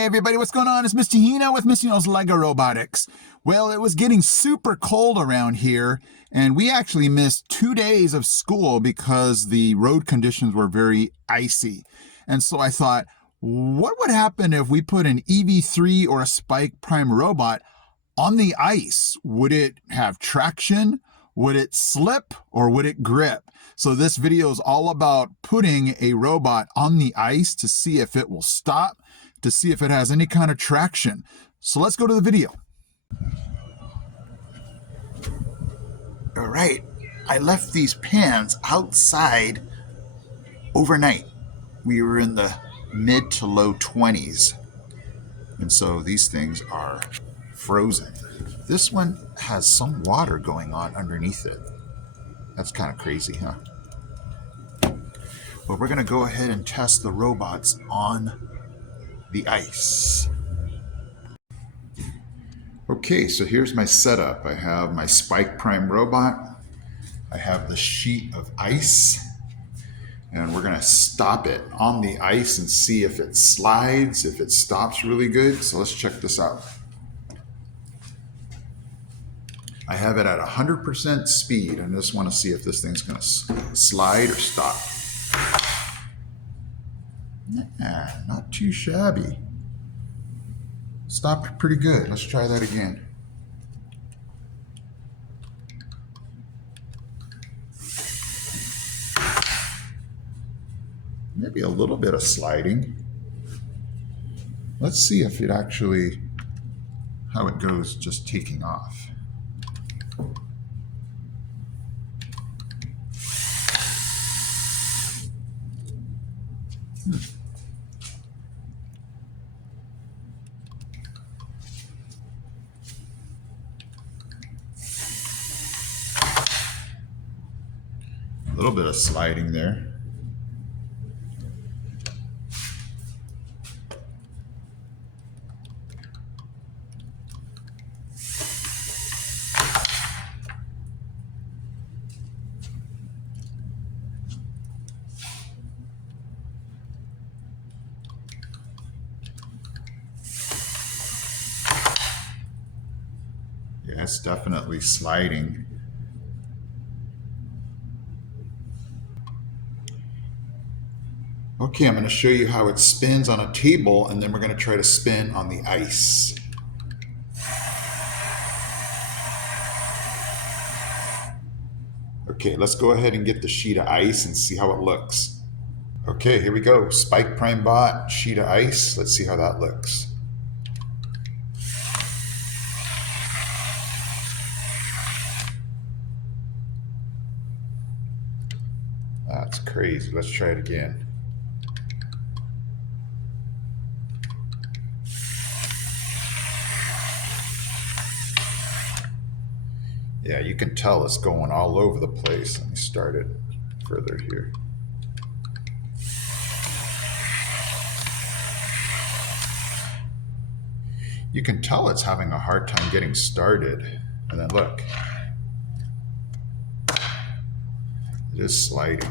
Hey everybody, what's going on? It's Mr. Hino with Mr. Hino's Lego Robotics. Well, it was getting super cold around here, and we actually missed 2 days of school because the road conditions were very icy. And so I thought, what would happen if we put an EV3 or a Spike Prime robot on the ice? Would it have traction? Would it slip or would it grip? So this video is all about putting a robot on the ice to see if it will stop, to see if it has any kind of traction. So let's go to the video. All right, I left these pans outside overnight. We were in the mid to low 20s. And so these things are frozen. This one has some water going on underneath it. That's kind of crazy, huh? But we're going to go ahead and test the robots on the ice. Okay, so here's my setup. I have my Spike Prime robot. I have the sheet of ice. And we're going to stop it on the ice and see if it slides, if it stops really good. So let's check this out. I have it at 100% speed. I just want to see if this thing's going to slide or stop. Yeah, not too shabby. Stopped pretty good. Let's try that again. Maybe a little bit of sliding. Let's see if it actually, how it goes just taking off. A little bit of sliding there. Yeah, it's definitely sliding. Okay, I'm going to show you how it spins on a table, and then we're going to try to spin on the ice. Okay, let's go ahead and get the sheet of ice and see how it looks. Okay, here we go. Spike Prime Bot, sheet of ice. Let's see how that looks. That's crazy. Let's try it again. Yeah, you can tell it's going all over the place. Let me start it further here. You can tell it's having a hard time getting started. And then look. It is sliding.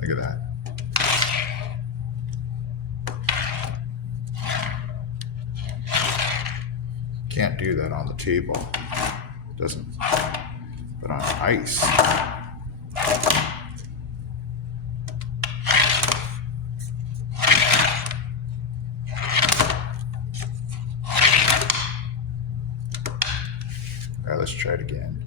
Look at that. Can't do that on the table. It doesn't. But on ice. All right, let's try it again.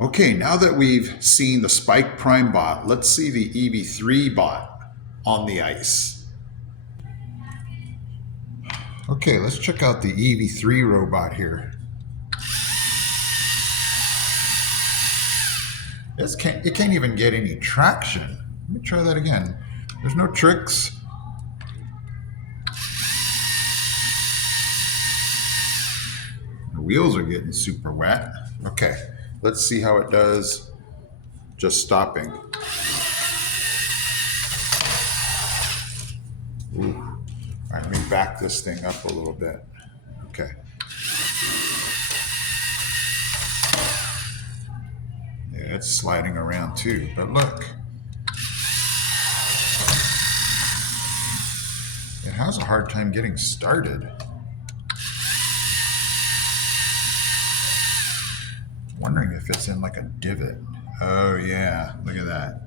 Okay, now that we've seen the Spike Prime bot, let's see the EV3 bot on the ice. Okay, let's check out the EV3 robot here. It can't even get any traction. Let me try that again. There's no tricks. The wheels are getting super wet. Okay, let's see how it does just stopping. Ooh. All right, let me back this thing up a little bit. Okay. Yeah, it's sliding around too, but look. It has a hard time getting started. Wondering if it's in like a divot. Oh yeah, look at that.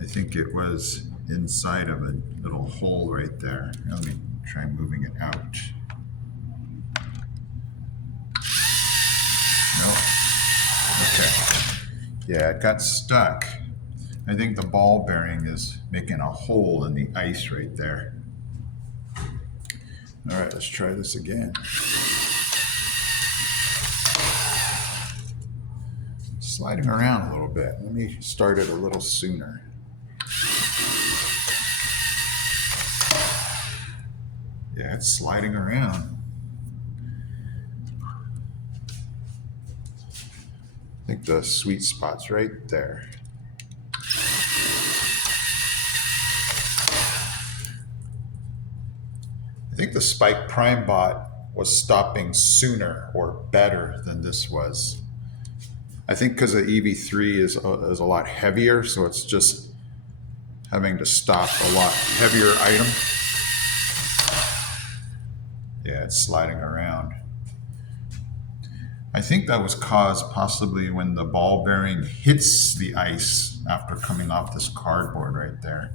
I think it was inside of a little hole right there. Let me try moving it out. Nope. Okay. Yeah, it got stuck. I think the ball bearing is making a hole in the ice right there. All right, let's try this again. Sliding around a little bit. Let me start it a little sooner. Yeah, it's sliding around. I think the sweet spot's right there. I think the Spike Prime bot was stopping sooner or better than this was. I think because the EV3 is a lot heavier, so it's just having to stop a lot heavier item. Yeah, it's sliding around. I think that was caused possibly when the ball bearing hits the ice after coming off this cardboard right there.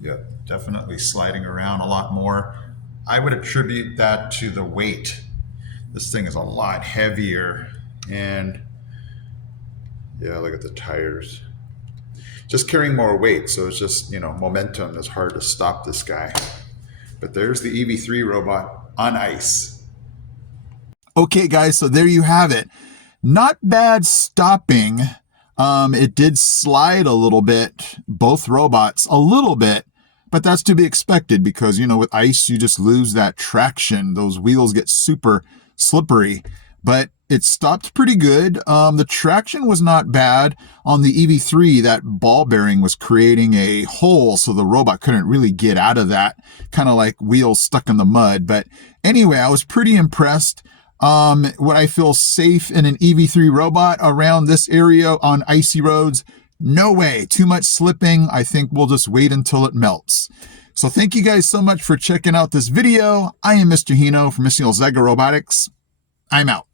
Yeah, definitely sliding around a lot more. I would attribute that to the weight. This thing is a lot heavier, and yeah, look at the tires. Just carrying more weight, so it's just, momentum is hard to stop this guy. But there's the EV3 robot on ice. Okay, guys, so there you have it. Not bad stopping. It did slide a little bit, both robots, a little bit, but that's to be expected because, with ice, you just lose that traction. Those wheels get super slippery, but it stopped pretty good. The traction was not bad. On the EV3, that ball bearing was creating a hole, so the robot couldn't really get out of that, kind of like wheels stuck in the mud. But anyway, I was pretty impressed. Would I feel safe in an EV3 robot around this area on icy roads? No way. Too much slipping. I think we'll just wait until it melts. So thank you guys so much for checking out this video. I am Mr. Hino from Mr. Robotics. I'm out.